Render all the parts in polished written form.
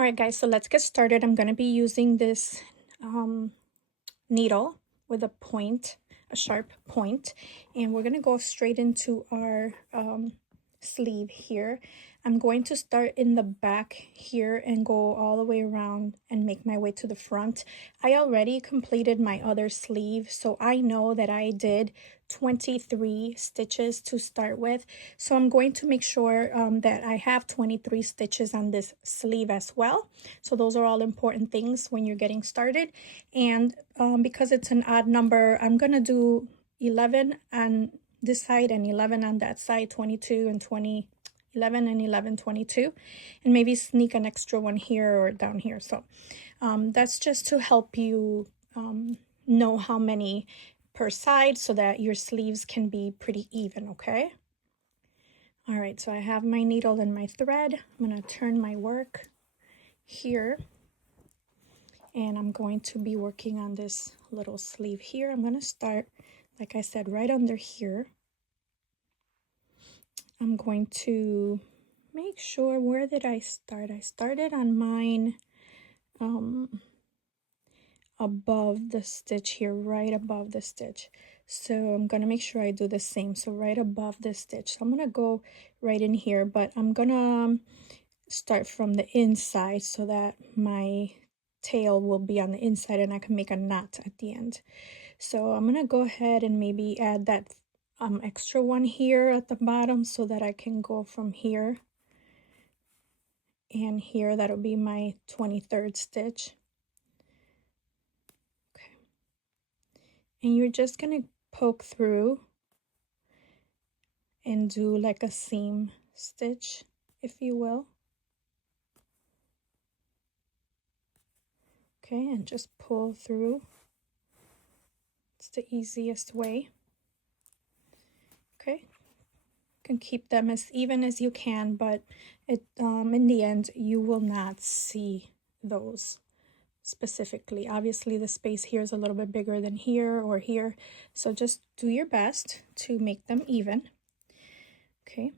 All right, guys, so let's get started. I'm going to be using this needle with a point, a sharp point, and we're going to go straight into our sleeve here. I'm going to start in the back here and go all the way around and make my way to the front. I already completed my other sleeve, so I know that I did 23 stitches to start with. So I'm going to make sure that I have 23 stitches on this sleeve as well. So those are all important things when you're getting started. And because it's an odd number, I'm going to do 11 on this side and 11 on that side, 22 and 20. 11 and 11, 22, and maybe sneak an extra one here or down here. So that's just to help you know how many per side so that your sleeves can be pretty even, okay? All right, so I have my needle and my thread. I'm going to turn my work here, and I'm going to be working on this little sleeve here. I'm going to start, like I said, right under here. I'm going to make sure, where did I start? I started on mine above the stitch here, right above the stitch. So I'm going to make sure I do the same. So right above the stitch. So I'm going to go right in here, but I'm going to start from the inside so that my tail will be on the inside and I can make a knot at the end. So I'm going to go ahead and maybe add that extra one here at the bottom so that I can go from here and here. That'll be my 23rd stitch. Okay, and you're just going to poke through and do like a seam stitch, if you will. Okay, and just pull through. It's the easiest way. Okay, you can keep them as even as you can, but it in the end you will not see those specifically. Obviously the space here is a little bit bigger than here or here, so just do your best to make them even. Okay,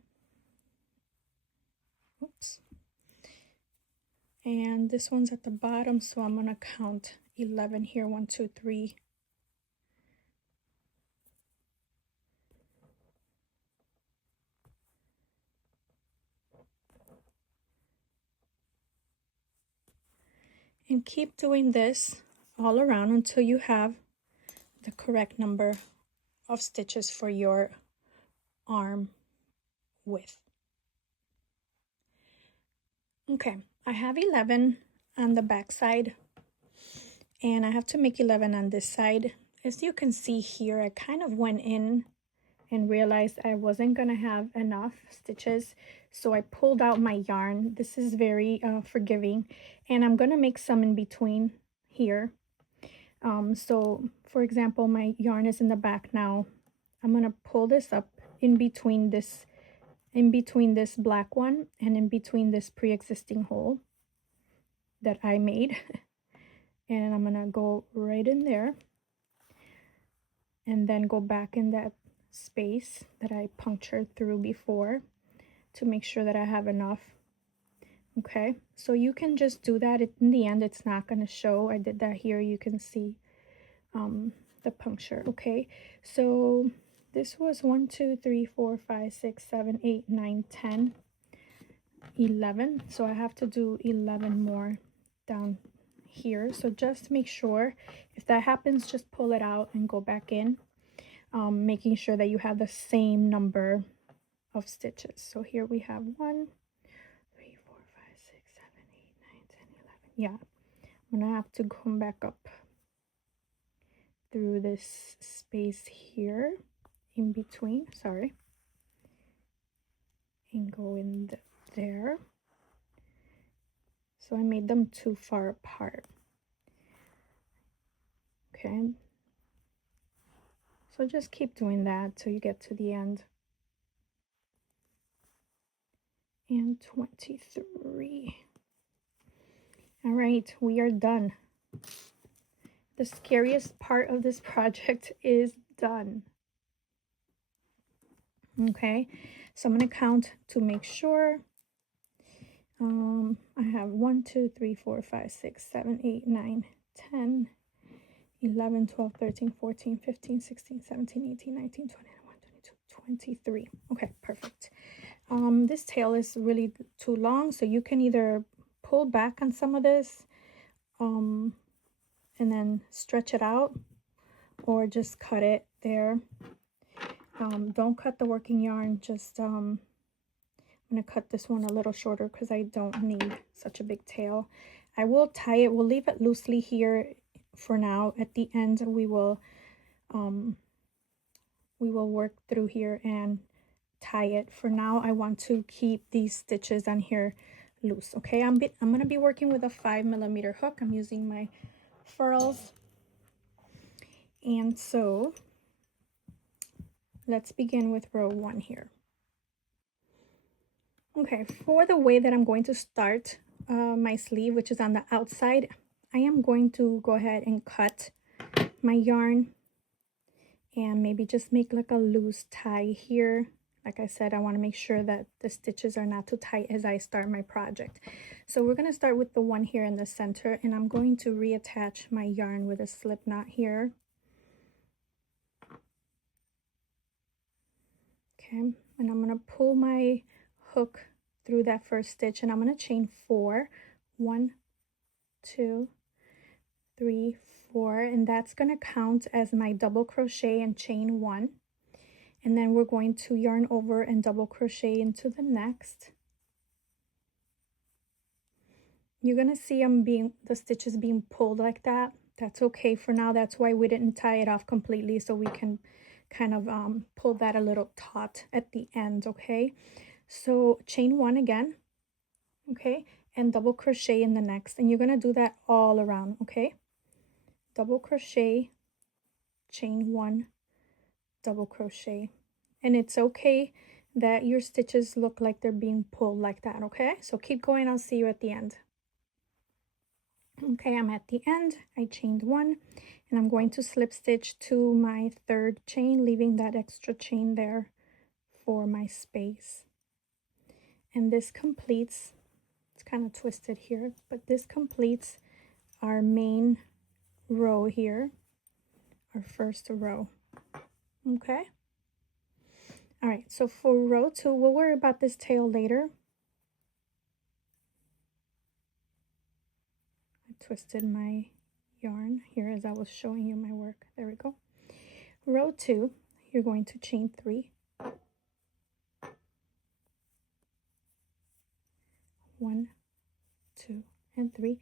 oops, and this one's at the bottom, so I'm gonna count 11 here. 1, 2, 3. And keep doing this all around until you have the correct number of stitches for your arm width. Okay, I have 11 on the back side, and I have to make 11 on this side. As you can see here, I kind of went in and realized I wasn't gonna have enough stitches, so I pulled out my yarn. This is very forgiving, and I'm gonna make some in between here. So for example, my yarn is in the back now. I'm gonna pull this up in between this black one and in between this pre-existing hole that I made. And I'm gonna go right in there and then go back in that space that I punctured through before to make sure that I have enough. Okay, so you can just do that. In the end, it's not going to show. I did that here. You can see the puncture. Okay, so this was 1, 2, 3, 4, 5, 6, 7, 8, 9, 10, 11. So I have to do 11 more down here. So just make sure, if that happens, just pull it out and go back in, making sure that you have the same number of stitches. So here we have 1, 3, 4, 5, 6, 7, 8, 9, 10, 11. Yeah, I'm gonna have to come back up through this space here in between, sorry, and go in there. So I made them too far apart. Okay, so just keep doing that till you get to the end. And 23. All right, we are done. The scariest part of this project is done. Okay, so I'm going to count to make sure. I have 1 2 3 4 5 6 7 8 9 10 11 12 13 14 15 16 17 18 19 20 21 22 23. Okay, perfect. This tail is really too long, so you can either pull back on some of this and then stretch it out, or just cut it there. Don't cut the working yarn, just I'm going to cut this one a little shorter because I don't need such a big tail. I will tie it, we'll leave it loosely here for now. At the end we will work through here and tie it. For now I want to keep these stitches on here loose. Okay, I'm going to be working with a 5mm hook. I'm using my furls, and so let's begin with row 1 here. Okay, for the way that I'm going to start my sleeve, which is on the outside, I am going to go ahead and cut my yarn and maybe just make like a loose tie here. Like I said, I want to make sure that the stitches are not too tight as I start my project. So we're going to start with the one here in the center, and I'm going to reattach my yarn with a slip knot here. Okay, and I'm going to pull my hook through that first stitch, and I'm going to chain 4. 1 2 3 4, and that's going to count as my double crochet and chain 1. And then we're going to yarn over and double crochet into the next. You're going to see the stitches being pulled like that. That's okay for now. That's why we didn't tie it off completely, so we can kind of pull that a little taut at the end. Okay, so chain 1 again, okay, and double crochet in the next, and you're going to do that all around. Okay, double crochet, chain 1, double crochet. And it's okay that your stitches look like they're being pulled like that. Okay, so keep going. I'll see you at the end. Okay, I'm at the end. I chained 1, and I'm going to slip stitch to my 3rd chain, leaving that extra chain there for my space. And this completes, it's kind of twisted here, but this completes our main row here, our first row. Okay, all right, so for row 2, we'll worry about this tail later. I twisted my yarn here as I was showing you my work. There we go. Row 2, you're going to chain 3, 1 2 and 3,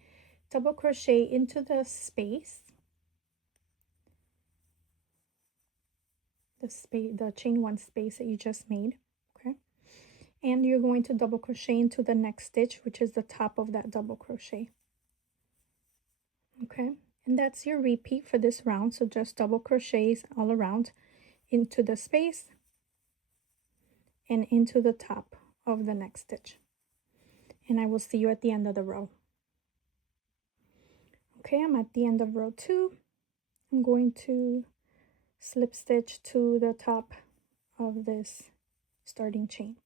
double crochet into the space, the chain 1 space that you just made. Okay, and you're going to double crochet into the next stitch, which is the top of that double crochet. Okay, and that's your repeat for this round. So just double crochets all around into the space and into the top of the next stitch, and I will see you at the end of the row. Okay, I'm at the end of row 2. I'm going to slip stitch to the top of this starting chain.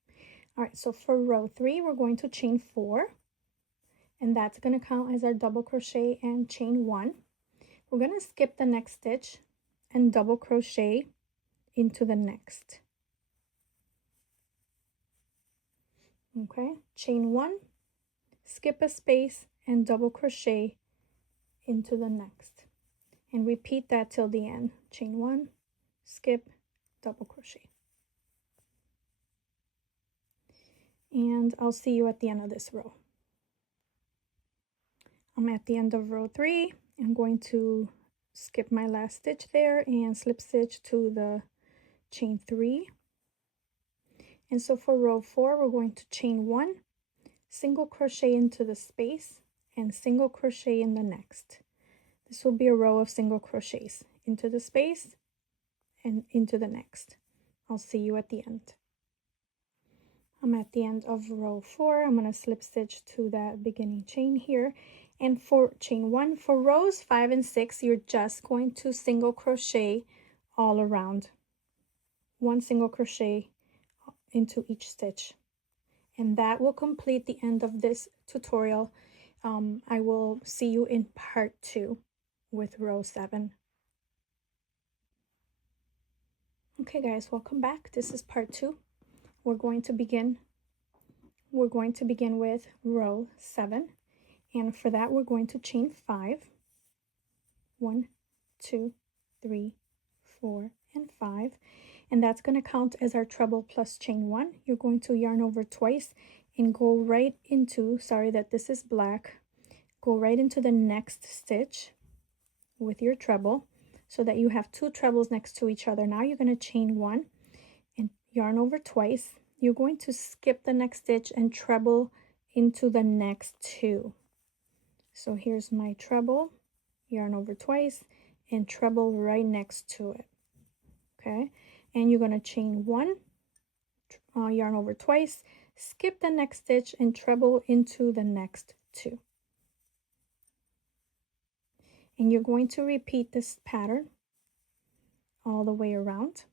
All right, so for row 3, we're going to chain 4, and that's going to count as our double crochet and chain 1. We're going to skip the next stitch and double crochet into the next. Okay, chain 1, skip a space, and double crochet into the next, and repeat that till the end. Chain 1, skip, double crochet, and I'll see you at the end of this row. I'm at the end of row 3. I'm going to skip my last stitch there and slip stitch to the chain 3. And so for row 4, we're going to chain 1, single crochet into the space, and single crochet in the next. This will be a row of single crochets into the space and into the next. I'll see you at the end. I'm at the end of row 4. I'm going to slip stitch to that beginning chain here. And for chain 1, for rows 5 and 6, you're just going to single crochet all around. 1 single crochet into each stitch. And that will complete the end of this tutorial. I will see you in part 2 with row 7. Okay guys, welcome back. This is part 2. We're going to begin with row 7, and for that we're going to chain 5. 1, 2, 3, 4, and 5, and that's going to count as our treble plus chain 1. You're going to yarn over twice and go right into, sorry that this is black, go right into the next stitch with your treble so that you have 2 trebles next to each other. Now you're going to chain 1 and yarn over twice. You're going to skip the next stitch and treble into the next 2. So here's my treble, yarn over twice, and treble right next to it. Okay, and you're going to chain 1, yarn over twice, skip the next stitch, and treble into the next 2. And you're going to repeat this pattern all the way around.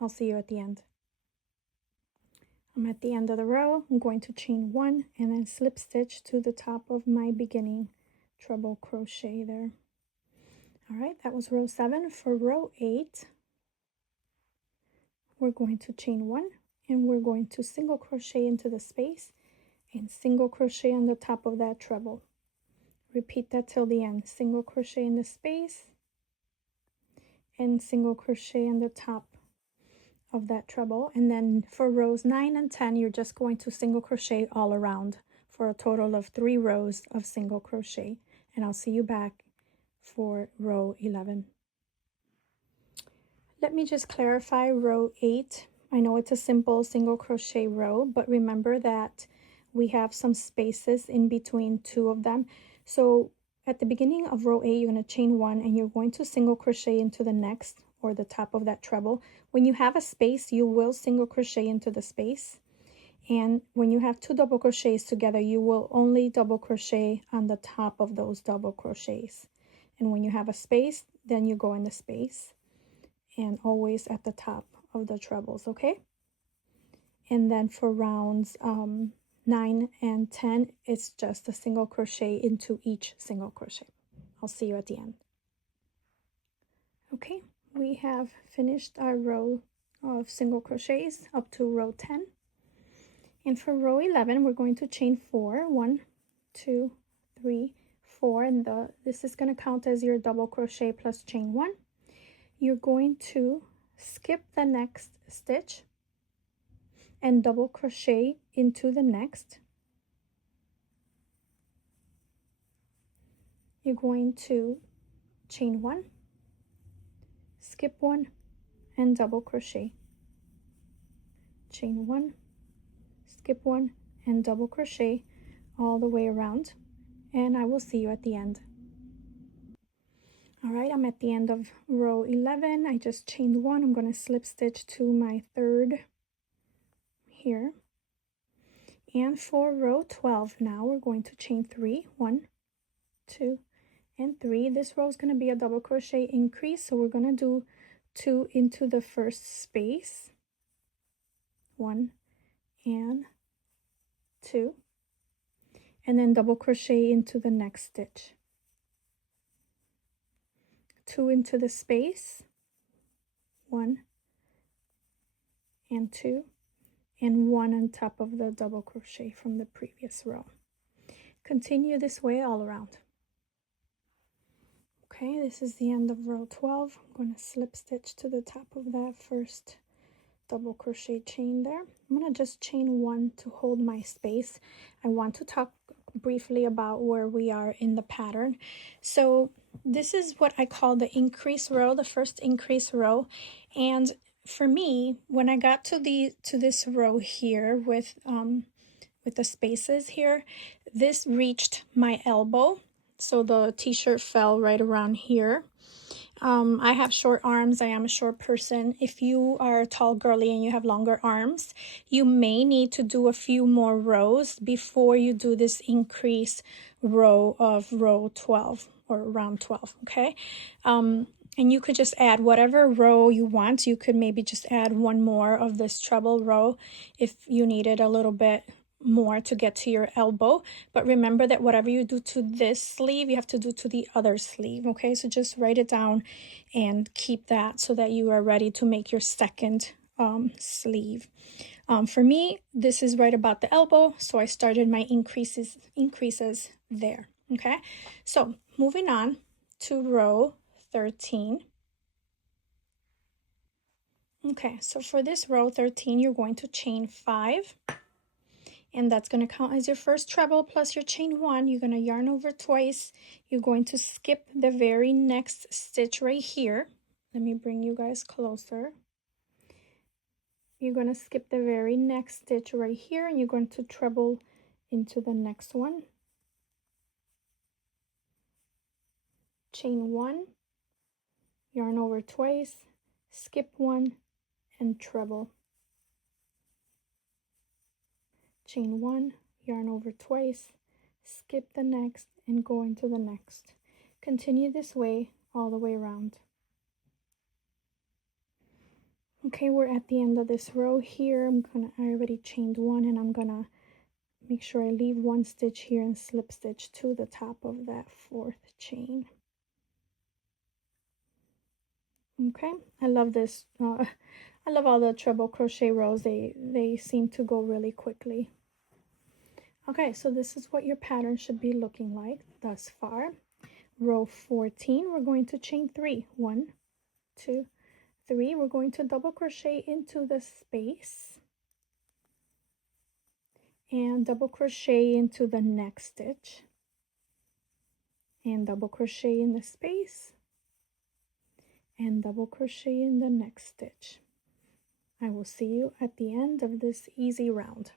I'll see you at the end. I'm at the end of the row. I'm going to chain 1 and then slip stitch to the top of my beginning treble crochet there. All right, that was row 7. For row 8, we're going to chain 1 and we're going to single crochet into the space and single crochet on the top of that treble. Repeat that till the end. Single crochet in the space and single crochet on the top of that treble. And then for rows 9 and 10, you're just going to single crochet all around for a total of 3 rows of single crochet. And I'll see you back for row 11. Let me just clarify row 8. I know it's a simple single crochet row, but remember that we have some spaces in between 2 of them. So at the beginning of row 8, you're going to chain 1 and you're going to single crochet into the next, or the top of that treble. When you have a space, you will single crochet into the space. And when you have 2 double crochets together, you will only double crochet on the top of those double crochets. And when you have a space, then you go in the space, and always at the top of the trebles, okay? And then for rounds 9 and 10, it's just a single crochet into each single crochet. I'll see you at the end. Okay, we have finished our row of single crochets up to row 10. And for row 11, we're going to chain 4. 1, 2, 3, 4, and this is going to count as your double crochet plus chain 1. You're going to skip the next stitch and double crochet into the next. You're going to chain 1, skip 1, and double crochet. Chain 1, skip 1, and double crochet all the way around, and I will see you at the end. All right, I'm at the end of row 11. I just chained 1. I'm going to slip stitch to my 3rd here. And for row 12 now, we're going to chain 3. 1, 2, and 3. This row is going to be a double crochet increase, so we're going to do 2 into the first space. 1 and 2. And then double crochet into the next stitch. 2 into the space, 1 and 2, and 1 on top of the double crochet from the previous row. Continue this way all around. Okay, this is the end of row 12. I'm going to slip stitch to the top of that first double crochet chain there. I'm going to just chain 1 to hold my space. I want to talk briefly about where we are in the pattern. So this is what I call the increase row, the first increase row. And for me, when I got to this row here with the spaces here, this reached my elbow. So the t-shirt fell right around here. I have short arms. I am a short person. If you are a tall girly and you have longer arms, you may need to do a few more rows before you do this increase row of row 12 or round 12, okay? And you could just add whatever row you want. You could maybe just add one more of this treble row if you needed a little bit more to get to your elbow. But remember that whatever you do to this sleeve, you have to do to the other sleeve, okay? So just write it down and keep that so that you are ready to make your second sleeve. For me, this is right about the elbow, so I started my increases there, okay? So moving on to row 13. Okay, so for this row 13, you're going to chain 5, and that's going to count as your first treble plus your chain 1. You're going to yarn over twice. You're going to skip the very next stitch right here. Let me bring you guys closer. You're going to skip the very next stitch right here, and you're going to treble into the next one. Chain 1, yarn over twice, skip 1, and treble. Chain 1, yarn over twice, skip the next, and go into the next. Continue this way all the way around. Okay, we're at the end of this row here. I already chained 1, and I'm gonna make sure I leave 1 stitch here and slip stitch to the top of that 4th chain. Okay, I love this. I love all the treble crochet rows. They seem to go really quickly. Okay, so this is what your pattern should be looking like thus far. Row 14, we're going to chain 3. 1, 2, 3. We're going to double crochet into the space and double crochet into the next stitch and double crochet in the space and double crochet in the next stitch. I will see you at the end of this easy round.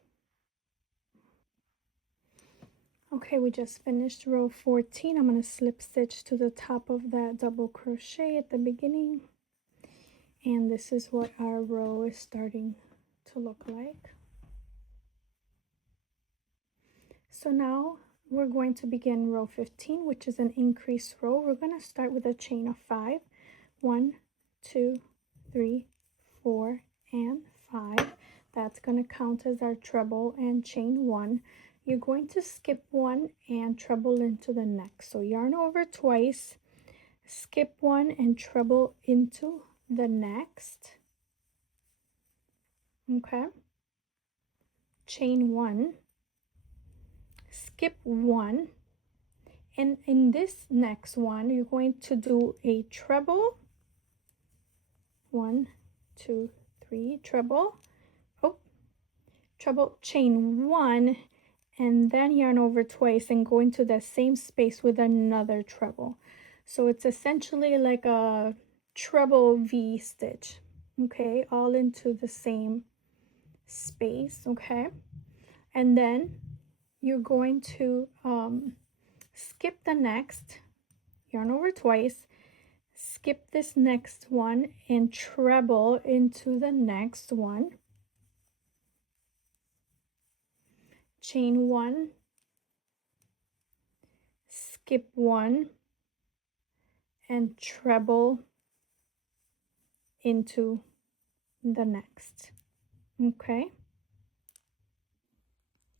Okay, we just finished row 14. I'm going to slip stitch to the top of that double crochet at the beginning. And this is what our row is starting to look like. So now we're going to begin row 15, which is an increase row. We're going to start with a chain of 5. 1, 2, 3, 4, and 5. That's going to count as our treble and chain 1. You're going to skip 1 and treble into the next. So yarn over twice, skip 1 and treble into the next. Okay. Chain 1, skip 1, and in this next one you're going to do a treble. 1, 2, 3, treble. Oh, treble, chain 1, and then yarn over twice and go into the same space with another treble. So it's essentially like a treble V stitch, okay, all into the same space, okay? And then you're going to skip the next, yarn over twice, skip this next one and treble into the next one, chain 1, skip 1, and treble into the next.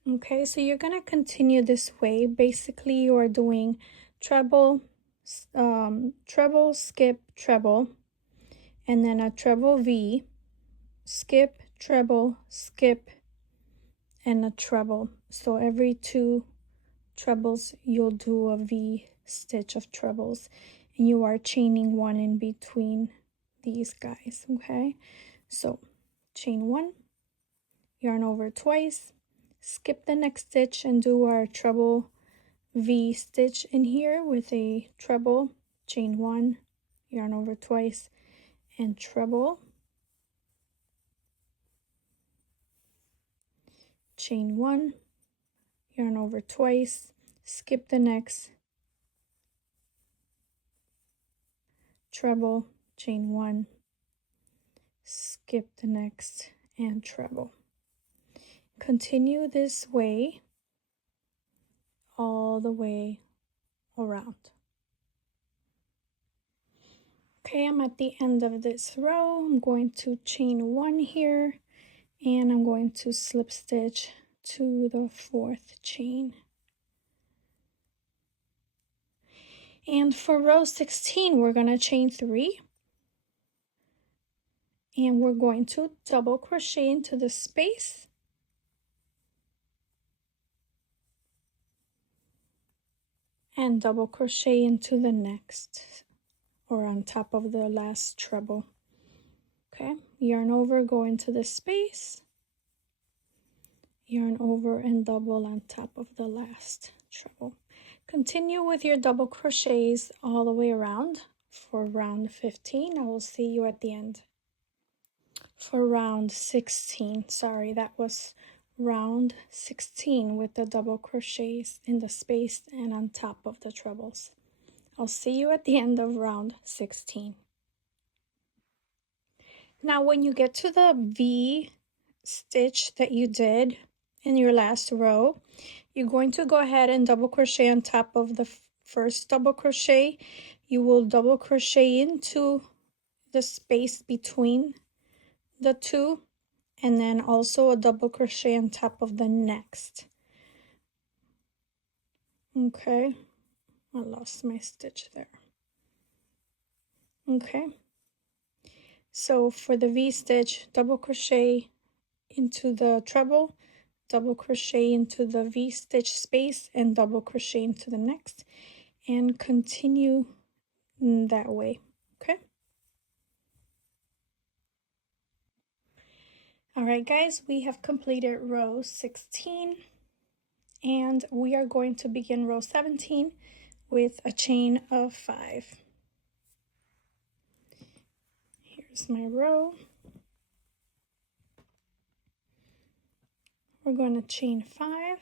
Okay, so you're gonna continue this way. Basically you are doing treble, treble, skip, treble, and then a treble V, skip, treble, skip, and a treble. So every 2 trebles you'll do a V stitch of trebles, and you are chaining 1 in between these guys. Okay, so chain 1, yarn over twice, skip the next stitch and do our treble V stitch in here with a treble, chain 1, yarn over twice, and treble, chain 1, yarn over twice, skip the next, treble, chain 1, skip the next, and treble. Continue this way all the way around. Okay, I'm at the end of this row. I'm going to chain 1 here, and I'm going to slip stitch to the 4th chain. And for row 16, we're going to chain 3, and we're going to double crochet into the space, and double crochet into the next, or on top of the last treble. Okay, yarn over, go into the space, yarn over and double on top of the last treble. Continue with your double crochets all the way around for round 15. I will see you at the end. For round 16, sorry, that was round 16 with the double crochets in the space and on top of the trebles. I'll see you at the end of round 16. Now when you get to the V stitch that you did in your last row, you're going to go ahead and double crochet on top of the first double crochet. You will double crochet into the space between the two, and then also a double crochet on top of the next. Okay, I lost my stitch there. Okay, so for the V stitch, double crochet into the treble, double crochet into the V stitch space, and double crochet into the next, and continue that way. Okay, all right guys, we have completed row 16, and we are going to begin row 17 with a chain of 5. Here's my row. We're going to chain 5.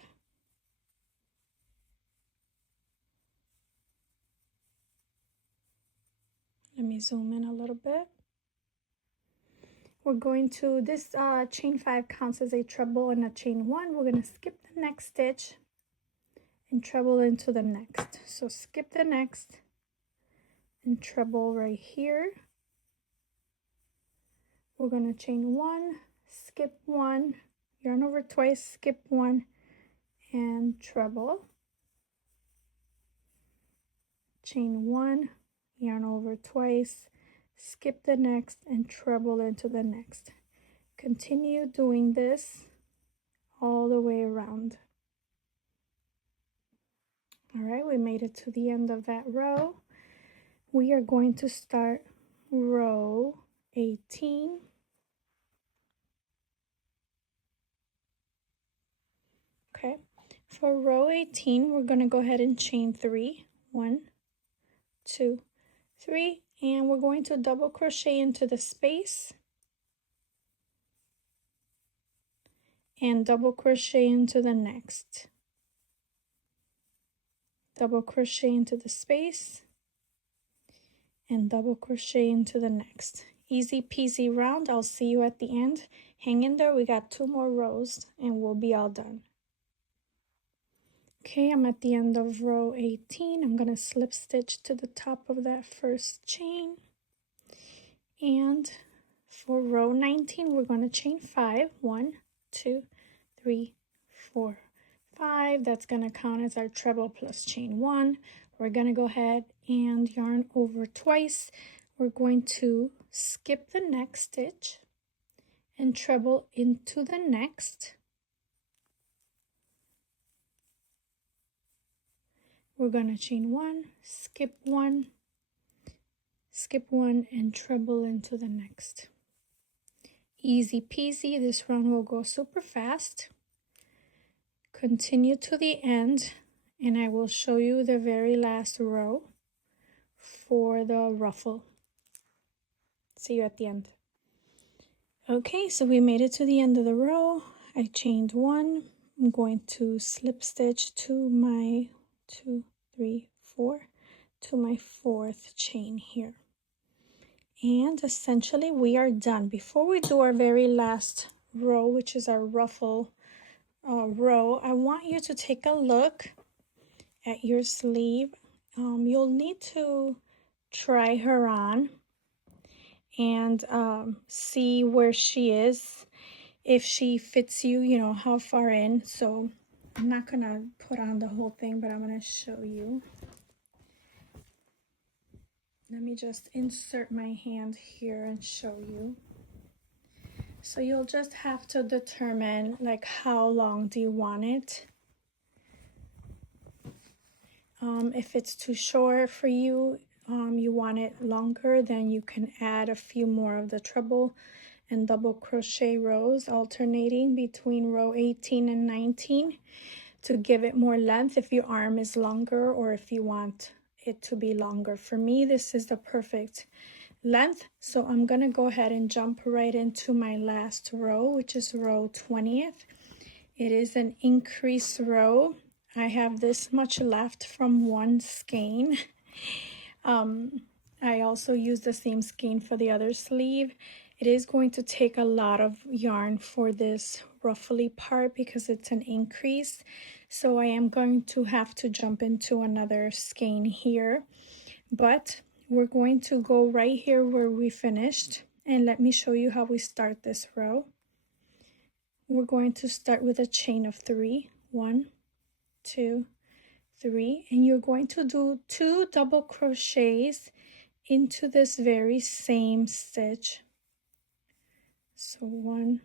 Let me zoom in a little bit. We're going to, this chain 5 counts as a treble and a chain 1. We're going to skip the next stitch and treble into the next. So skip the next and treble right here. We're going to chain 1, skip 1, yarn over twice, skip 1, and treble. Chain 1, yarn over twice, skip the next, and treble into the next. Continue doing this all the way around. All right, we made it to the end of that row. We are going to start row 18. Okay, for row 18, we're going to go ahead and chain 3. 1, 2, 3, and we're going to double crochet into the space and double crochet into the next. Double crochet into the space and double crochet into the next. Easy peasy round. I'll see you at the end. Hang in there, we got 2 more rows and we'll be all done. Okay, I'm at the end of row 18. I'm going to slip stitch to the top of that first chain. And for row 19, we're going to chain 5. 1, 2, 3, 4, 5. That's going to count as our treble plus chain 1. We're going to go ahead and yarn over twice. We're going to skip the next stitch and treble into the next. We're going to chain 1, skip 1, skip 1, and treble into the next. Easy peasy. This round will go super fast. Continue to the end, and I will show you the very last row for the ruffle. See you at the end. Okay, so we made it to the end of the row. I chained 1. I'm going to slip stitch to my 2, 3, 4 to my 4th chain here. And essentially we are done. Before we do our very last row, which is our ruffle row, I want you to take a look at your sleeve. You'll need to try her on and see where she is, if she fits you, you know, how far in. So I'm not gonna put on the whole thing, but I'm gonna show you. Let me just insert my hand here and show you. So you'll just have to determine like how long do you want it. If it's too short for you, you want it longer, then you can add a few more of the treble and double crochet rows, alternating between row 18 and 19 to give it more length if your arm is longer or if you want it to be longer. For me, this is the perfect length, so I'm gonna go ahead and jump right into my last row, which is row 20th. It is an increase row. I have this much left from one skein. I also use the same skein for the other sleeve. It is going to take a lot of yarn for this ruffly part because it's an increase. So I am going to have to jump into another skein here. But we're going to go right here where we finished. And let me show you how we start this row. We're going to start with a chain of 3. 1, 2, 3. And you're going to do 2 double crochets into this very same stitch. So 1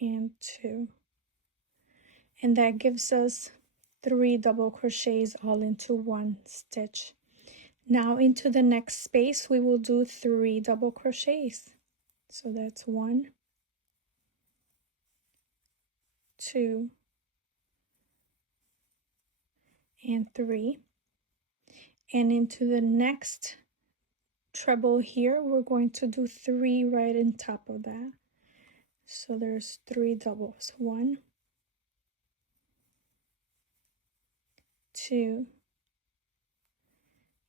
and 2. And that gives us 3 double crochets all into one stitch. Now into the next space we will do 3 double crochets. So that's 1, 2, and 3. And into the next treble here we're going to do 3 right on top of that. So there's 3 doubles. 1, 2,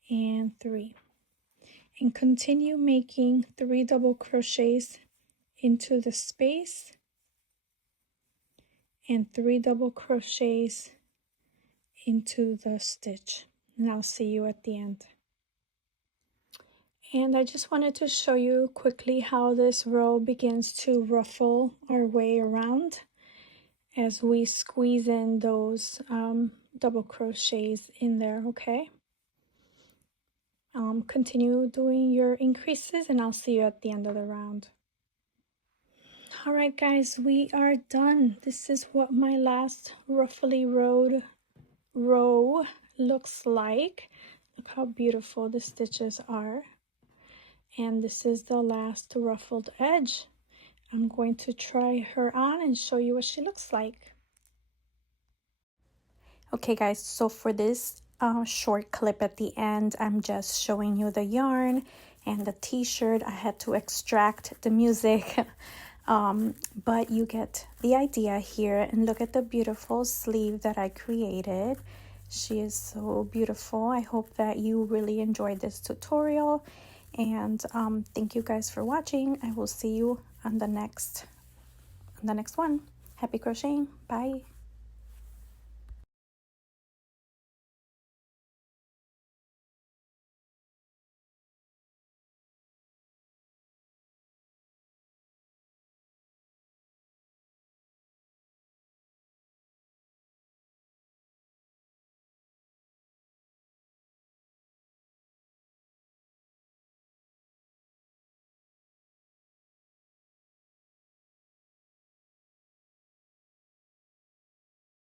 and 3. And continue making 3 double crochets into the space and 3 double crochets into the stitch. And I'll see you at the end. And I just wanted to show you quickly how this row begins to ruffle our way around as we squeeze in those double crochets in there, okay? Continue doing your increases and I'll see you at the end of the round. All right, guys, we are done. This is what my last ruffly row looks like. Look how beautiful the stitches are. And this is the last ruffled edge. I'm going to try her on and show you what she looks like. Okay guys, so for this short clip at the end, I'm just showing you the yarn and the t-shirt. I had to extract the music, but you get the idea here. And look at the beautiful sleeve that I created. She is so beautiful. I hope that you really enjoyed this tutorial, and thank you guys for watching. I will see you on the next one. Happy crocheting. Bye.